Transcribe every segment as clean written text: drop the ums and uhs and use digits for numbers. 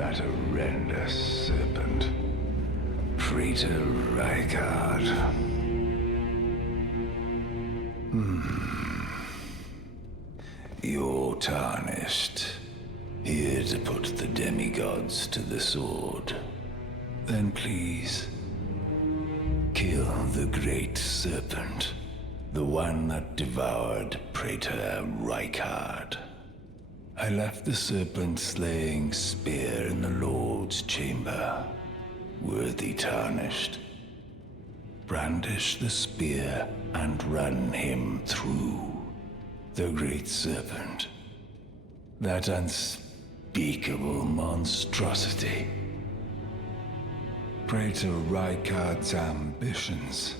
That horrendous serpent. Traitor Rykard. You're tarnished. Here to put the demigods to the sword. Then please, kill the great serpent. The one that devoured Praetor Rykard. I left the serpent-slaying spear in the Lord's chamber. Worthy Tarnished. Brandish the spear and run him through. The great serpent. That unspeakable monstrosity. Praetor Rykard's ambitions,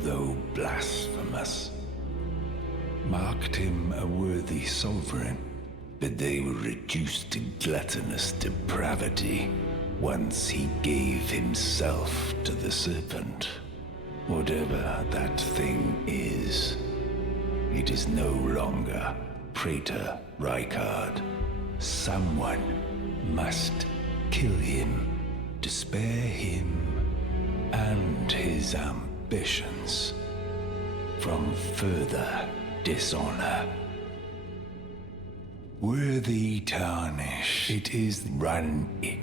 though blasphemous, marked him a worthy sovereign, but they were reduced to gluttonous depravity once he gave himself to the serpent. Whatever that thing is, it is no longer Praetor Rykard. Someone must kill him to spare him and his ambitions from further dishonor. Worthy Tarnish, it is run it.